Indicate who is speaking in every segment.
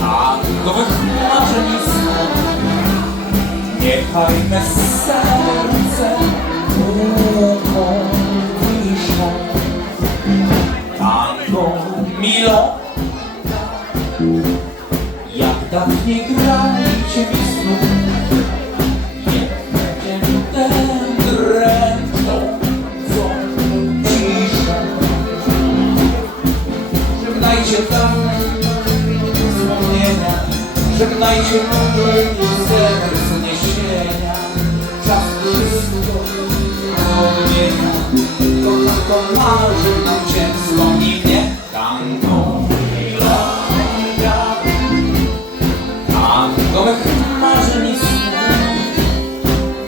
Speaker 1: Tangowych marzeń i snów Niechaj me serce ukołysze Tango milo Jak dawniej grajcie mi Żegnajcie tam Żegnajcie mojego serc niesienia. Czas wszystko odmienia. Kocham to marzy nam cię wspomnij mnie Tango milonga Tango mych marzeń i snów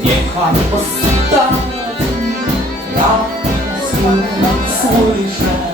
Speaker 1: Niechaj ostatni raz słyszę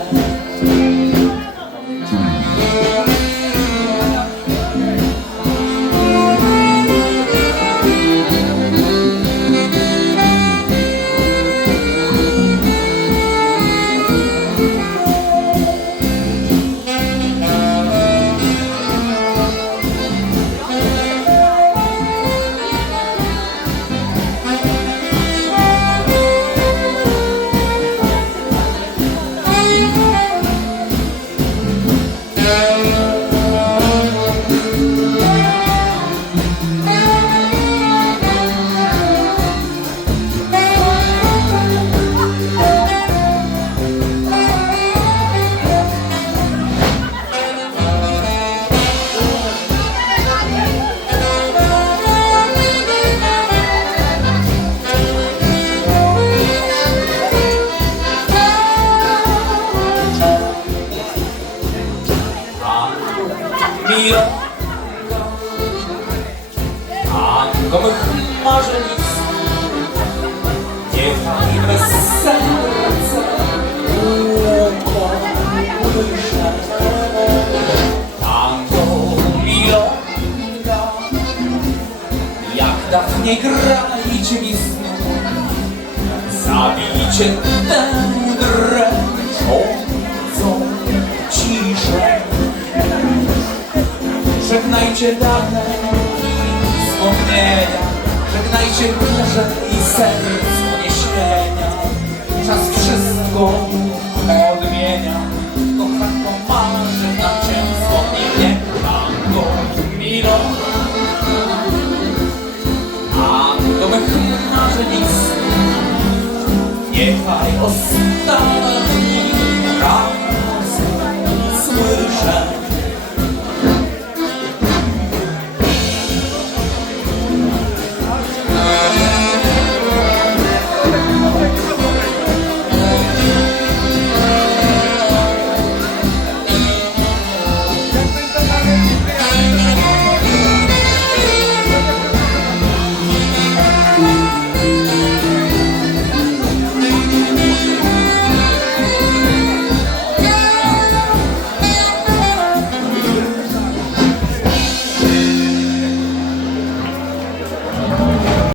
Speaker 1: Milo Tango mych marzeń i snów Niechaj me serce ukołysze Tango milonga Jak dawniej grajcie mi znów Zabijcie tę Żegnajcie dawne wspomnienia. Żegnajcie burzę i serc unieśmienia Czas wszystko odmienia. Kochanko marzę na cię wspomnienie Tango milo A do mych marzeń Niechaj ostatni raz słyszę